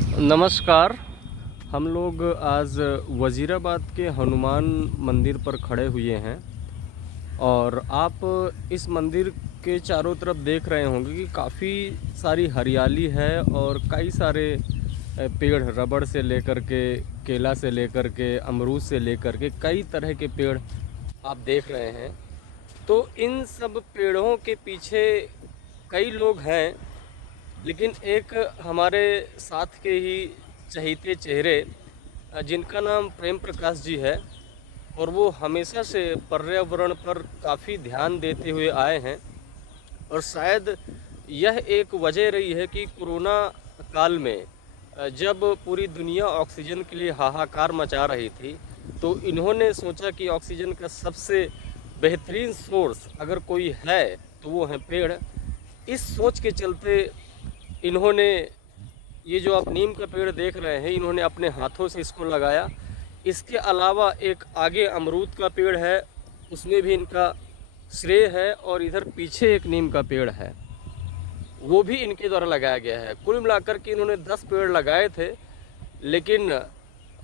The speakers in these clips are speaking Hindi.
नमस्कार। हम लोग आज वज़ीराबाद के हनुमान मंदिर पर खड़े हुए हैं और आप इस मंदिर के चारों तरफ देख रहे होंगे कि काफ़ी सारी हरियाली है और कई सारे पेड़, रबड़ से लेकर के, केला से लेकर के, अमरूद से लेकर के कई तरह के पेड़ आप देख रहे हैं। तो इन सब पेड़ों के पीछे कई लोग हैं, लेकिन एक हमारे साथ के ही चहेते चेहरे जिनका नाम प्रेम प्रकाश जी है और वो हमेशा से पर्यावरण पर काफ़ी ध्यान देते हुए आए हैं। और शायद यह एक वजह रही है कि कोरोना काल में जब पूरी दुनिया ऑक्सीजन के लिए हाहाकार मचा रही थी, तो इन्होंने सोचा कि ऑक्सीजन का सबसे बेहतरीन सोर्स अगर कोई है तो वो है पेड़। इस सोच के चलते इन्होंने ये जो आप नीम का पेड़ देख रहे हैं, इन्होंने अपने हाथों से इसको लगाया। इसके अलावा एक आगे अमरूद का पेड़ है, उसमें भी इनका श्रेय है, और इधर पीछे एक नीम का पेड़ है, वो भी इनके द्वारा लगाया गया है। कुल मिलाकर के इन्होंने 10 पेड़ लगाए थे, लेकिन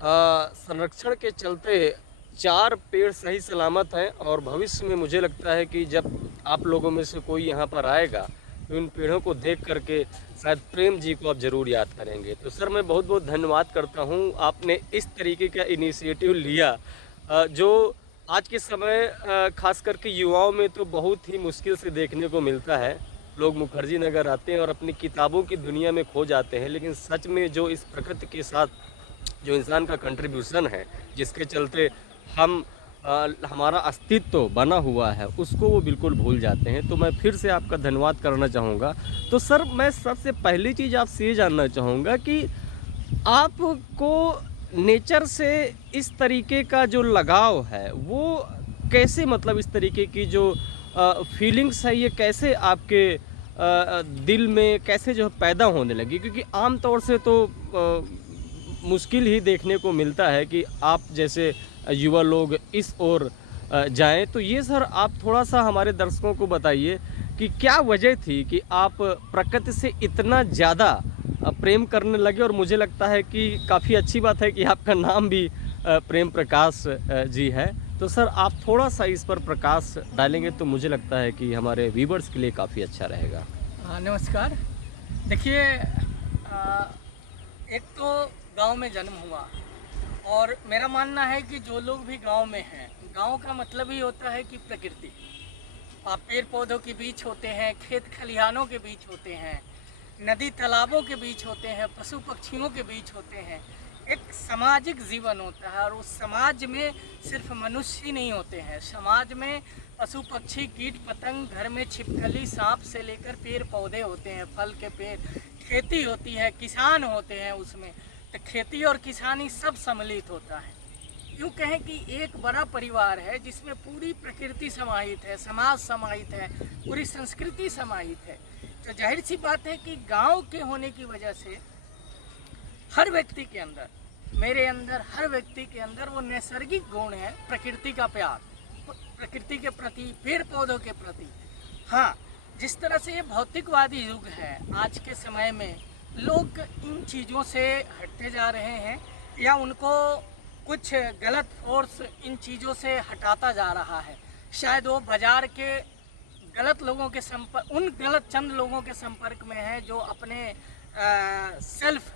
संरक्षण के चलते 4 पेड़ सही सलामत हैं। और भविष्य में मुझे लगता है कि जब आप लोगों में से कोई यहाँ पर आएगा तो इन पेड़ों को देख करके शायद प्रेम जी को आप ज़रूर याद करेंगे। तो सर, मैं बहुत बहुत धन्यवाद करता हूँ, आपने इस तरीके का इनिशिएटिव लिया जो आज के समय खास करके युवाओं में तो बहुत ही मुश्किल से देखने को मिलता है। लोग मुखर्जी नगर आते हैं और अपनी किताबों की दुनिया में खो जाते हैं, लेकिन सच में जो इस प्रकृति के साथ जो इंसान का कंट्रीब्यूशन है, जिसके चलते हमारा अस्तित्व बना हुआ है, उसको वो बिल्कुल भूल जाते हैं। तो मैं फिर से आपका धन्यवाद करना चाहूँगा। तो सर, मैं सबसे पहली चीज़ आपसे ये जानना चाहूँगा कि आपको नेचर से इस तरीके का जो लगाव है वो कैसे, मतलब इस तरीके की जो फीलिंग्स है, ये कैसे आपके दिल में कैसे जो पैदा होने लगी? क्योंकि आम तौर से तो मुश्किल ही देखने को मिलता है कि आप जैसे युवा लोग इस ओर जाएं। तो ये सर, आप थोड़ा सा हमारे दर्शकों को बताइए कि क्या वजह थी कि आप प्रकृति से इतना ज़्यादा प्रेम करने लगे। और मुझे लगता है कि काफ़ी अच्छी बात है कि आपका नाम भी प्रेम प्रकाश जी है। तो सर, आप थोड़ा सा इस पर प्रकाश डालेंगे तो मुझे लगता है कि हमारे व्यूवर्स के लिए काफ़ी अच्छा रहेगा। नमस्कार। देखिए, एक तो गांव में जन्म हुआ और मेरा मानना है कि जो लोग भी गांव में हैं, गांव का मतलब ही होता है कि प्रकृति। आप पेड़ पौधों के बीच होते हैं, खेत खलिहानों के बीच होते हैं, नदी तालाबों के बीच होते हैं, पशु पक्षियों के बीच होते हैं। एक सामाजिक जीवन होता है और उस समाज में सिर्फ मनुष्य ही नहीं होते हैं। समाज में पशु पक्षी, कीट पतंग, घर में छिपकली, सांप से लेकर पेड़ पौधे होते हैं, फल के पेड़, खेती होती है, किसान होते हैं उसमें। तो खेती और किसानी सब सम्मिलित होता है। यूँ कहें कि एक बड़ा परिवार है जिसमें पूरी प्रकृति समाहित है, समाज समाहित है, पूरी संस्कृति समाहित है। तो जाहिर सी बात है कि गांव के होने की वजह से हर व्यक्ति के अंदर, मेरे अंदर, हर व्यक्ति के अंदर वो नैसर्गिक गुण है, प्रकृति का प्यार, प्रकृति के प्रति, पेड़ पौधों के प्रति। हाँ, जिस तरह से ये भौतिकवादी युग है, आज के समय में लोग इन चीज़ों से हटते जा रहे हैं या उनको कुछ गलत फोर्स इन चीज़ों से हटाता जा रहा है। शायद वो बाज़ार के गलत लोगों के संपर्क, उन गलत चंद लोगों के संपर्क में है जो अपने सेल्फ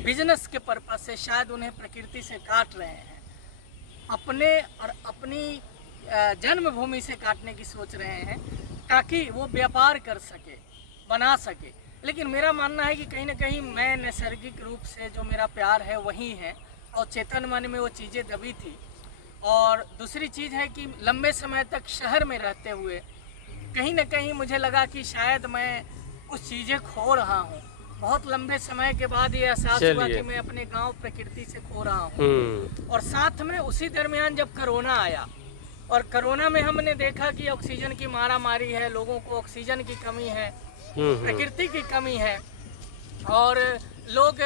बिजनेस के पर्पज से शायद उन्हें प्रकृति से काट रहे हैं, अपने और अपनी जन्मभूमि से काटने की सोच रहे हैं ताकि वो व्यापार कर सके, बना सके। लेकिन मेरा मानना है कि कहीं ना कहीं मैं नैसर्गिक रूप से जो मेरा प्यार है वही है और चेतन मन में वो चीज़ें दबी थी। और दूसरी चीज़ है कि लंबे समय तक शहर में रहते हुए कहीं ना कहीं मुझे लगा कि शायद मैं कुछ चीज़ें खो रहा हूँ। बहुत लंबे समय के बाद ये एहसास हुआ कि मैं अपने गांव प्रकृति से खो रहा हूँ। और साथ में उसी दरमियान जब कोरोना आया और कोरोना में हमने देखा कि ऑक्सीजन की मारा मारी है, लोगों को ऑक्सीजन की कमी है, प्रकृति की कमी है और लोग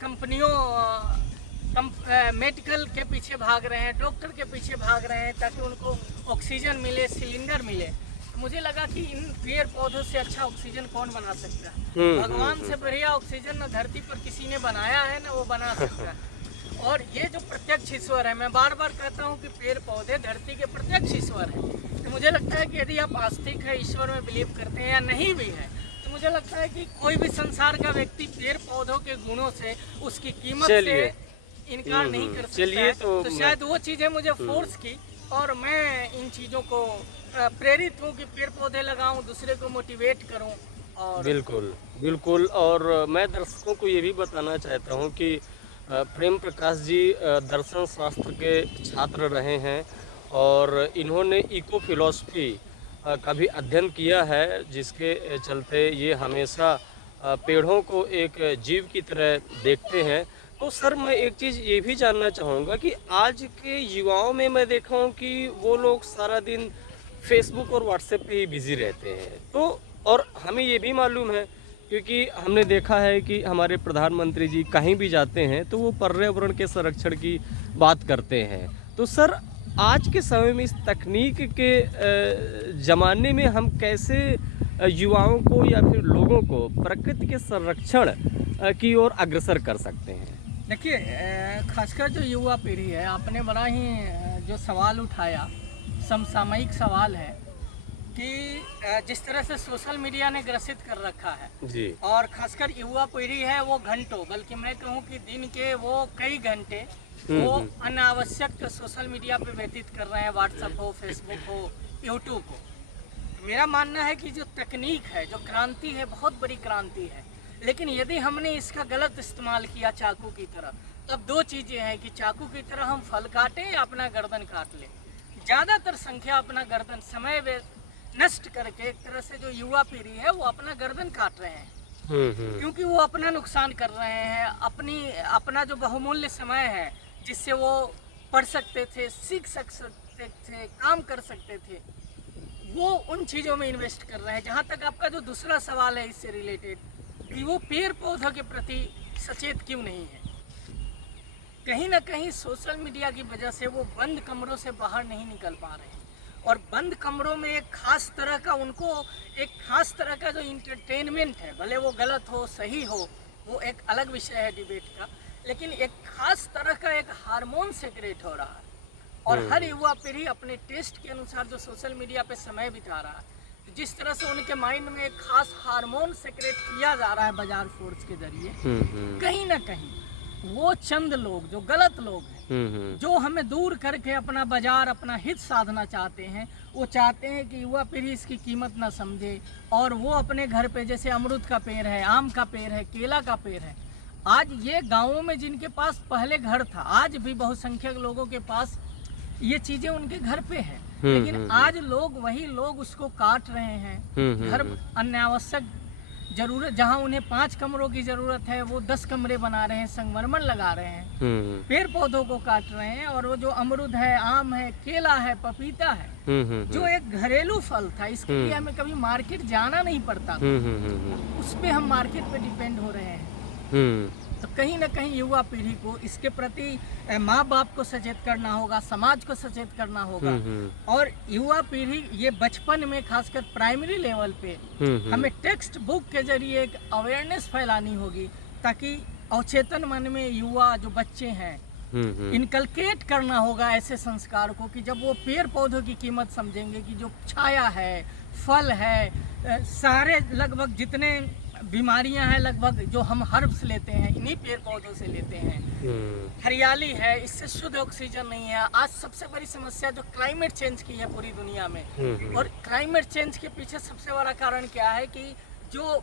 कंपनियों मेडिकल के पीछे भाग रहे हैं, डॉक्टर के पीछे भाग रहे हैं ताकि उनको ऑक्सीजन मिले, सिलेंडर मिले। मुझे लगा कि इन पेड़ पौधों से अच्छा ऑक्सीजन कौन बना सकता है। भगवान से बढ़िया ऑक्सीजन न धरती पर किसी ने बनाया है न वो बना सकता है। और ये जो प्रत्यक्ष ईश्वर है, मैं बार बार कहता हूँ कि पेड़ पौधे धरती के प्रत्यक्ष ईश्वर हैं। तो मुझे लगता है कि यदि आप आस्तिक है, ईश्वर में बिलीव करते हैं या नहीं भी है, तो मुझे लगता है कि कोई भी संसार का व्यक्ति पेड़ पौधों के गुणों से, उसकी कीमत से इनकार नहीं कर सकता है। तो शायद वो चीज़ें मुझे फोर्स की और मैं इन चीज़ों को प्रेरित हूँ कि पेड़ पौधे लगाऊं, दूसरे को मोटिवेट करूं। और बिल्कुल बिल्कुल। और मैं दर्शकों को ये भी बताना चाहता हूँ कि प्रेम प्रकाश जी दर्शन शास्त्र के छात्र रहे हैं और इन्होंने इको फिलॉसफी का भी अध्ययन किया है, जिसके चलते ये हमेशा पेड़ों को एक जीव की तरह देखते हैं। तो सर मैं एक चीज़ ये भी जानना चाहूँगा कि आज के युवाओं में मैं देखा हूँ कि वो लोग सारा दिन फेसबुक और व्हाट्सएप पे ही बिज़ी रहते हैं। तो और हमें ये भी मालूम है, क्योंकि हमने देखा है कि हमारे प्रधानमंत्री जी कहीं भी जाते हैं तो वो पर्यावरण के संरक्षण की बात करते हैं। तो सर आज के समय में इस तकनीक के ज़माने में हम कैसे युवाओं को या फिर लोगों को प्रकृति के संरक्षण की ओर अग्रसर कर सकते हैं? देखिए, खासकर जो युवा पीढ़ी है, आपने बड़ा ही जो सवाल उठाया, समसामयिक सवाल है कि जिस तरह से सोशल मीडिया ने ग्रसित कर रखा है जी, और खासकर युवा पीढ़ी है, वो घंटों, बल्कि मैं कहूँ कि दिन के वो कई घंटे वो अनावश्यक सोशल मीडिया पे व्यतीत कर रहे हैं, व्हाट्सएप हो, फेसबुक हो, यूट्यूब हो। मेरा मानना है कि जो तकनीक है, जो क्रांति है, बहुत बड़ी क्रांति है, लेकिन यदि हमने इसका गलत इस्तेमाल किया चाकू की तरह, तब दो चीज़ें हैं कि चाकू की तरह हम फल काटें या अपना गर्दन काट लें। ज़्यादातर संख्या अपना गर्दन समय नष्ट करके एक तरह से जो युवा पीढ़ी है वो अपना गर्दन काट रहे हैं, क्योंकि वो अपना नुकसान कर रहे हैं। अपना जो बहुमूल्य समय है, जिससे वो पढ़ सकते थे, सीख सकते थे, काम कर सकते थे, वो उन चीज़ों में इन्वेस्ट कर रहे हैं। जहाँ तक आपका जो दूसरा सवाल है इससे रिलेटेड कि वो पेड़ पौधों के प्रति सचेत क्यों नहीं है, कहीं ना कहीं सोशल मीडिया की वजह से वो बंद कमरों से बाहर नहीं निकल पा रहे हैं। और बंद कमरों में एक खास तरह का जो इंटरटेनमेंट है, भले वो गलत हो सही हो, वो एक अलग विषय है डिबेट का, लेकिन एक खास तरह का एक हार्मोन सेक्रेट हो रहा है। और हर युवा पीढ़ी अपने टेस्ट के अनुसार जो सोशल मीडिया पे समय बिता रहा है, जिस तरह से उनके माइंड में एक खास हार्मोन सेक्रेट किया जा रहा है बाजार फोर्स के जरिए, कहीं ना कहीं वो चंद लोग जो गलत लोग हैं, जो हमें दूर करके अपना बाजार, अपना हित साधना चाहते हैं, वो चाहते हैं कि युवा पीढ़ी इसकी कीमत ना समझे और वो अपने घर पे, जैसे अमरूद का पेड़ है, आम का पेड़ है, केला का पेड़ है, आज ये गाँवों में जिनके पास पहले घर था, आज भी बहुसंख्यक लोगों के पास ये चीजें उनके घर पे है, लेकिन आज वही लोग उसको काट रहे हैं। घर अनावश्यक जरूरत, जहाँ उन्हें 5 कमरों की जरूरत है वो 10 कमरे बना रहे हैं, संगमरमर लगा रहे हैं, पेड़ पौधों को काट रहे हैं। और वो जो अमरूद है, आम है, केला है, पपीता है, जो एक घरेलू फल था, इसके लिए हमें कभी मार्केट जाना नहीं पड़ता, उस पे हम मार्केट पे डिपेंड हो रहे हैं। तो कहीं ना कहीं युवा पीढ़ी को इसके प्रति माँ बाप को सचेत करना होगा, समाज को सचेत करना होगा। और युवा पीढ़ी ये बचपन में, खासकर प्राइमरी लेवल पे, हमें टेक्स्ट बुक के जरिए एक अवेयरनेस फैलानी होगी, ताकि अवचेतन मन में युवा जो बच्चे हैं, इनकलकेट करना होगा ऐसे संस्कार को कि जब वो पेड़ पौधों की कीमत समझेंगे कि जो छाया है, फल है, सारे लगभग जितने बीमारियां हैं, लगभग जो हम हर्ब्स लेते हैं, इन्हीं पेड़ पौधों से लेते हैं। हरियाली है, इससे शुद्ध ऑक्सीजन नहीं है। आज सबसे बड़ी समस्या जो क्लाइमेट चेंज की है पूरी दुनिया में, और क्लाइमेट चेंज के पीछे सबसे बड़ा कारण क्या है कि जो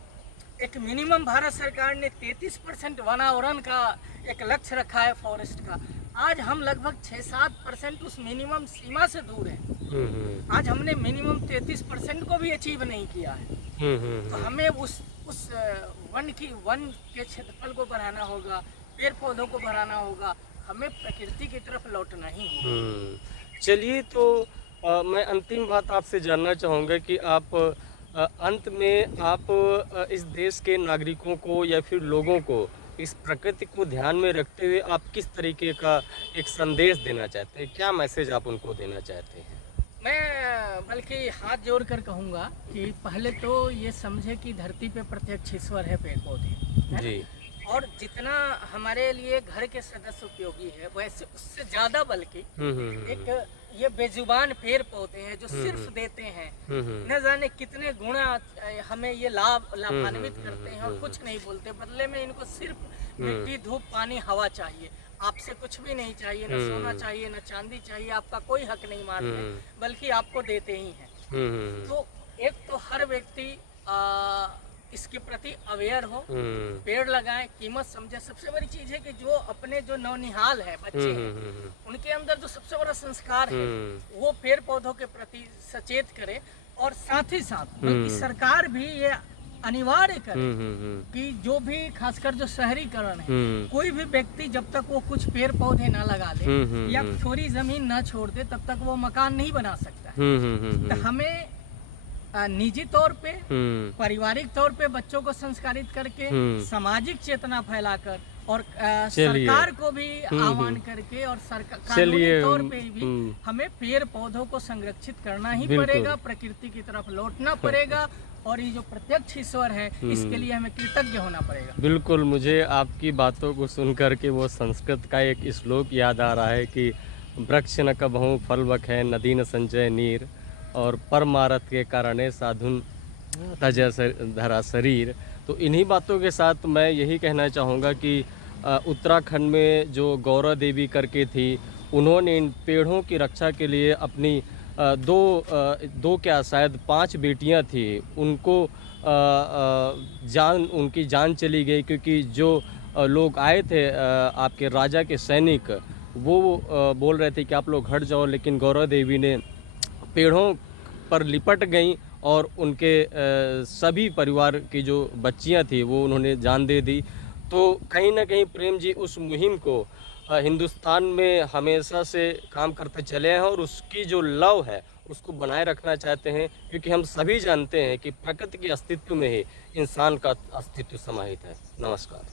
एक मिनिमम भारत सरकार ने 33% वनावरण का एक लक्ष्य रखा है फॉरेस्ट का, आज हम लगभग 6-7% उस मिनिमम सीमा से दूर हैं। आज हमने मिनिमम 33% को भी अचीव नहीं किया है। तो हमें उस वन के क्षेत्रफल को बढ़ाना होगा, पेड़ पौधों को बढ़ाना होगा, हमें प्रकृति की तरफ लौटना ही होगा। चलिए, तो मैं अंतिम बात आपसे जानना चाहूँगा कि आप अंत में आप इस देश के नागरिकों को या फिर लोगों को इस प्रकृति को ध्यान में रखते हुए आप किस तरीके का एक संदेश देना चाहते हैं? क्या मैसेज आप उनको देना चाहते हैं? मैं बल्कि हाथ जोड़ कर कहूँगा कि पहले तो ये समझे कि धरती पे प्रत्यक्ष ईश्वर है पेड़ पौधे, है जी। ना? और जितना हमारे लिए घर के सदस्य उपयोगी है वैसे उससे ज़्यादा बल्कि एक ये बेजुबान पेड़ पौधे हैं जो सिर्फ देते हैं, न जाने कितने गुणा हमें ये लाभान्वित करते हैं और कुछ नहीं बोलते। बदले में इनको सिर्फ मिट्टी, धूप, पानी, हवा चाहिए। आपसे कुछ भी नहीं चाहिए, न सोना चाहिए, न चांदी चाहिए, आपका कोई हक नहीं मानते, बल्कि आपको देते ही हैं। तो एक तो हर व्यक्ति इसके प्रति अवेयर हो, पेड़ लगाएं, कीमत समझे। सबसे बड़ी चीज है कि जो अपने जो नौनिहाल है बच्चे हैं, उनके अंदर जो सबसे बड़ा संस्कार है वो पेड़ पौधों के प्रति सचेत करे। और साथ ही साथ बल्कि सरकार भी ये अनिवार्य करे कि जो भी खासकर जो शहरीकरण है, कोई भी व्यक्ति जब तक वो कुछ पेड़ पौधे ना लगा ले या थोड़ी जमीन ना छोड़ दे तब तक वो मकान नहीं बना सकता है। तो हमें निजी तौर पे, पारिवारिक तौर पे बच्चों को संस्कारित करके, सामाजिक चेतना फैलाकर और सरकार को भी आह्वान करके और सरकार कानूनी तौर पे भी हमें पेड़ पौधों को संरक्षित करना ही पड़ेगा, प्रकृति की तरफ लौटना पड़ेगा और ये जो प्रत्यक्ष ईश्वर है इसके लिए हमें कृतज्ञ होना पड़ेगा। बिल्कुल, मुझे आपकी बातों को सुन करके वो संस्कृत का एक श्लोक याद आ रहा है कि वृक्ष न कबहु फल बखै, नदी न संचय नीर, और परमारथ के कारणे साधुन तज धरा शरीर। तो इन्हीं बातों के साथ मैं यही कहना चाहूँगा कि उत्तराखंड में जो गौरा देवी करके थी, उन्होंने इन पेड़ों की रक्षा के लिए अपनी दो क्या शायद 5 बेटियां थी, उनको उनकी जान चली गई क्योंकि जो लोग आए थे आपके राजा के सैनिक, वो बोल रहे थे कि आप लोग हट जाओ, लेकिन गौरा देवी ने पेड़ों पर लिपट गईं और उनके सभी परिवार की जो बच्चियां थी वो उन्होंने जान दे दी। तो कहीं ना कहीं प्रेम जी उस मुहिम को हिंदुस्तान में हमेशा से काम करते चले हैं और उसकी जो लव है उसको बनाए रखना चाहते हैं, क्योंकि हम सभी जानते हैं कि प्रकृति के अस्तित्व में ही इंसान का अस्तित्व समाहित है। नमस्कार।